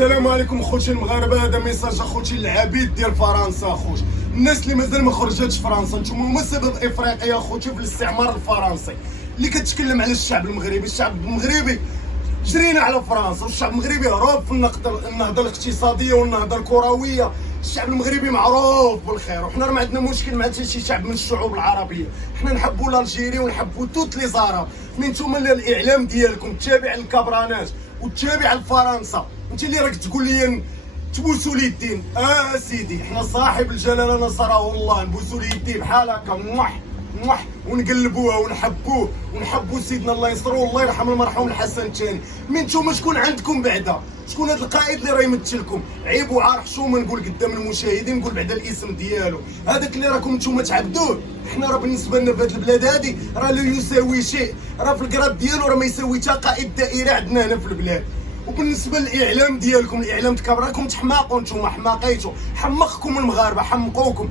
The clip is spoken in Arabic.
السلام عليكم خوتي المغاربه. هذا ميساج اخوتي العبيد ديال فرنسا. اخوتي الناس اللي مازال ما خرجتش فرنسا، نتوما هما سبب افريقيا اخوتي في الاستعمار الفرنسي اللي كتكلم على الشعب المغربي. الشعب المغربي جرينا على فرنسا، والشعب المغربي هرب في النهضه الاقتصاديه والنهضه الكرويه. الشعب المغربي معروف بالخير، وحنا ما عندنا مشكل مع حتى شي شعب من الشعوب العربيه. حنا نحبوا الجيري ونحبوا توت لي زاراب. من نتوما اللي الاعلام ديالكم تابع للكبرانات وتابع لفرنسا، انت اللي راك تقول لي تبوسوا لي الدين. سيدي، حنا صاحب الجلاله نصره الله نبوسوا لي الدين بحال هكا موح ونقلبوها ونحبوه ونحبوا سيدنا الله ينصرو والله يرحم المرحوم الحسن الثاني. من نتوما شكون عندكم بعدا؟ شكون هذا القائد اللي راه يمثلكم؟ عيب وعار حشومه نقول قدام المشاهدين، نقول بعدا الاسم ديالو. هذاك اللي راكم نتوما تعبدوه، حنا راه بالنسبه لنا في هذه البلاد هذه راه لا يساوي شيء، راه في الكراد ديالو راه ما يساوي حتى قائد دائره عندنا هنا في البلاد. وبالنسبه للاعلام ديالكم، الاعلام تكبر، راكم تحماقوا، نتوما حماقيتوا، حمقكم المغاربه، حمقوكم